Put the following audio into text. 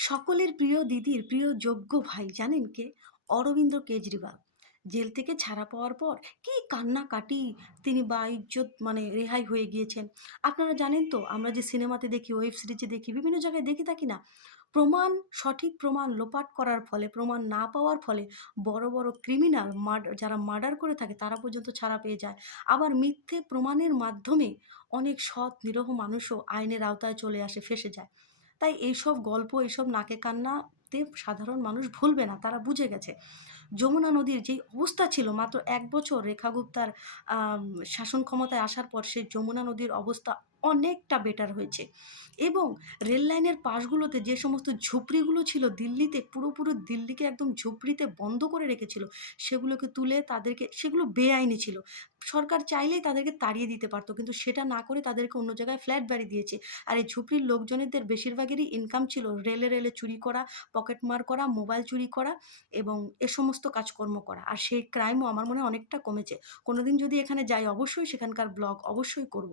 সকলের প্রিয় দিদির প্রিয় যোগ্য ভাই জানেন কে? অরবিন্দ কেজরিওয়াল। জেল থেকে ছাড়া পাওয়ার পর কি কান্নাকাটি! তিনি বাইজ্জত মানে রেহাই হয়ে গিয়েছেন। আপনারা জানেন তো আমরা যে সিনেমাতে দেখি, ওয়েব সিরিজে দেখি, বিভিন্ন জায়গায় দেখে থাকি না? প্রমাণ, সঠিক প্রমাণ লোপাট করার ফলে, প্রমাণ না পাওয়ার ফলে বড়, বড় ক্রিমিনাল যারা মার্ডার করে থাকে তারা পর্যন্ত ছাড়া পেয়ে যায়। আবার মিথ্যে প্রমাণের মাধ্যমে অনেক সৎ নিরীহ মানুষও আইনের আওতায় চলে আসে, ফেঁসে যায়। তাই এইসব গল্প, এইসব নাকে কান্নাতে সাধারণ মানুষ ভুলবে না। তারা বুঝে গেছে। যমুনা নদীর যেই অবস্থা ছিল মাত্র ১ বছর রেখা গুপ্তার আম শাসন ক্ষমতায় আসার পর সেই যমুনা নদীর অবস্থা অনেকটা বেটার হয়েছে। এবং রেল লাইনের পাশগুলোতে যে সমস্ত ঝুপড়িগুলো ছিল দিল্লিতে, পুরোপুরি দিল্লিকে একদম ঝুপড়িতে বন্ধ করে রেখেছিল, সেগুলোকে তুলে তাদেরকে, সেগুলো বেআইনি ছিল। সরকার চাইলেই তাদেরকে তাড়িয়ে দিতে পারত। কিন্তু সেটা না করে তাদেরকে অন্য জায়গায় ফ্ল্যাট বাড়ি দিয়েছে। আর এই ঝুপড়ির লোকজনেদের বেশিরভাগেরই ইনকাম ছিল রেলে, রেলে চুরি করা, পকেটমার করা, মোবাইল চুরি করা এবং এ সমস্ত কাজকর্ম করা। আর সেই ক্রাইমও আমার মনে হয় অনেকটা কমেছে। কোনোদিন যদি এখানে যাই অবশ্যই সেখানকার ব্লগ অবশ্যই করব।